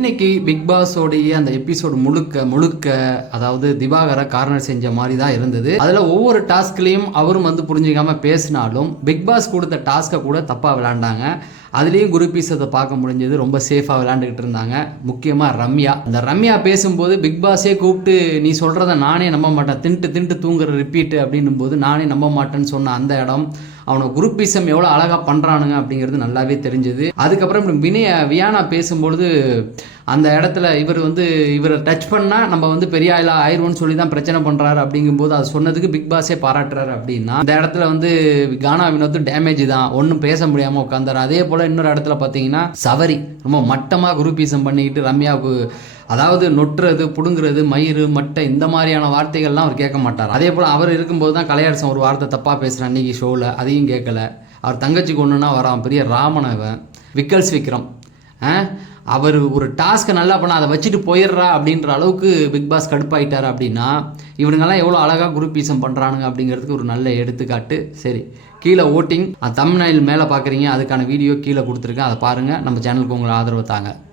இன்னைக்கு பிக் பாஸோடைய அந்த எபிசோடு முழுக்க முழுக்க அதாவது திவாகர கார்னர் செஞ்ச மாதிரி தான் இருந்தது. அதில் ஒவ்வொரு டாஸ்க்லையும் அவரும் புரிஞ்சிக்காம பேசினாலும் பிக் பாஸ் கொடுத்த டாஸ்க்கை கூட தப்பாக விளையாண்டாங்க. அதுலேயும் குரூப்பீஸை பார்க்க முடிஞ்சது. ரொம்ப சேஃபாக விளையாண்டுக்கிட்டு இருந்தாங்க. முக்கியமாக ரம்யா. அந்த ரம்யா பேசும்போது பிக் பாஸே கூப்பிட்டு நீ சொல்கிறத நானே நம்ப மாட்டேன், தின்ட்டு தூங்குற ரிப்பீட்டு அப்படின்னும் போது நானே நம்ப மாட்டேன்னு சொன்ன அந்த இடம் அவனை குரூப்பீசம் எவ்வளோ அழகாக பண்ணுறானுங்க அப்படிங்கிறது நல்லாவே தெரிஞ்சுது. அதுக்கப்புறம் வியானா பேசும்பொழுது அந்த இடத்துல இவரை டச் பண்ணால் நம்ம பெரிய ஆயிலா ஆயிடுவோன்னு சொல்லி தான் பிரச்சனை பண்ணுறாரு அப்படிங்கும்போது அது சொன்னதுக்கு பிக் பாஸே பாராட்டுறாரு. அப்படின்னா இந்த இடத்துல கானா வினோத் டேமேஜ் தான், ஒன்றும் பேச முடியாமல் உட்காந்தாரு. அதே போல் இன்னொரு இடத்துல பார்த்தீங்கன்னா சவரி ரொம்ப மட்டமாக குரூப்பீசம் பண்ணிக்கிட்டு ரம்யாவுக்கு அதாவது நொட்டுறது, புடுங்குறது, மயிறு, மட்டை இந்த மாதிரியான வார்த்தைகள்லாம் அவர் கேட்க மாட்டார். அதே போல் அவர் இருக்கும்போது தான் கலையரசன் ஒரு வார்த்தை தப்பாக பேசுகிறான் அன்றைக்கி ஷோவில், அதையும் கேட்கல. அவர் தங்கச்சிக்கு ஒன்றுனா வரான் பெரிய ராமனவன் விக்கல்ஸ் விக்ரம். அவர் ஒரு டாஸ்க்கை நல்லா பண்ண அதை வச்சுட்டு போயிடுறா அப்படின்ற அளவுக்கு பிக் பாஸ் கடுப்பாயிட்டார். அப்படின்னா இவனுங்கெல்லாம் எவ்வளோ அழகாக குரூப்பீசம் பண்ணுறானுங்க அப்படிங்கிறதுக்கு ஒரு நல்ல எடுத்துக்காட்டு. சரி, கீழே ஓட்டிங் தம்ப்நெயில் மேலே பார்க்குறீங்க, அதுக்கான வீடியோ கீழே கொடுத்துருக்கேன், அதை பாருங்கள். நம்ம சேனலுக்கு உங்களை ஆதரவு தாங்க.